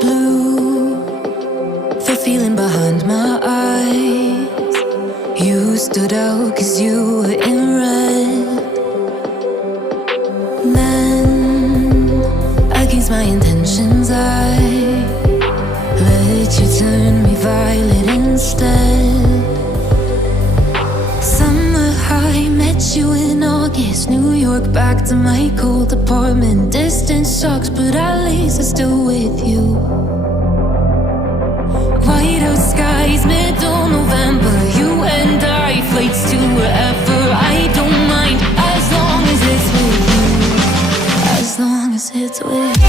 Blue, the feeling behind my eyes. You stood out 'cause you were in red. Men, against my intentions, I let you turn me violet instead. Summer high, met you in August. New York, back to my cold apartment. Distance sucks, but at least I'm still with you. Whiteout skies, middle November. You and I, flights to wherever. I don't mind, as long as it's with you. As long as it's with you.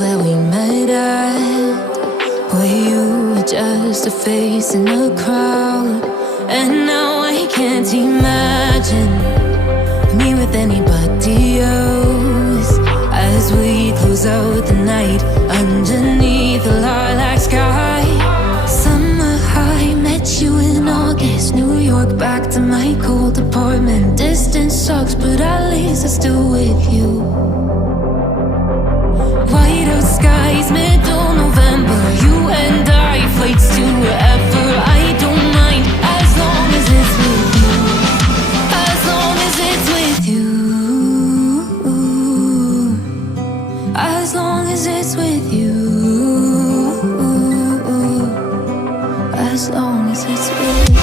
That we met at, where you were just a face in a crowd. And now I can't imagine me with anybody else, as we close out the night underneath the lilac sky. Summer high, met you in August. New York, back to my cold apartment. Distance sucks, but at least I'm still with you. Whiteout skies, middle November. You and I, flights to wherever. I don't mind, as long as it's with you. As long as it's with you. As long as it's with you. As long as it's with you.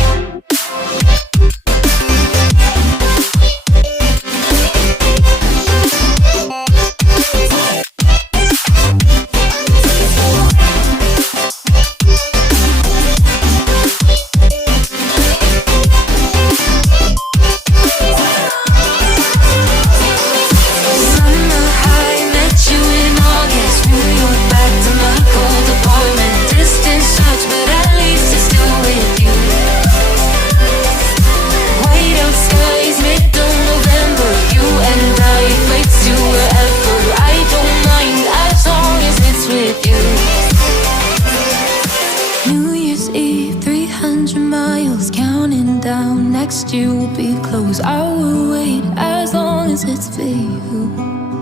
You will be close. I will wait as long as it's for you.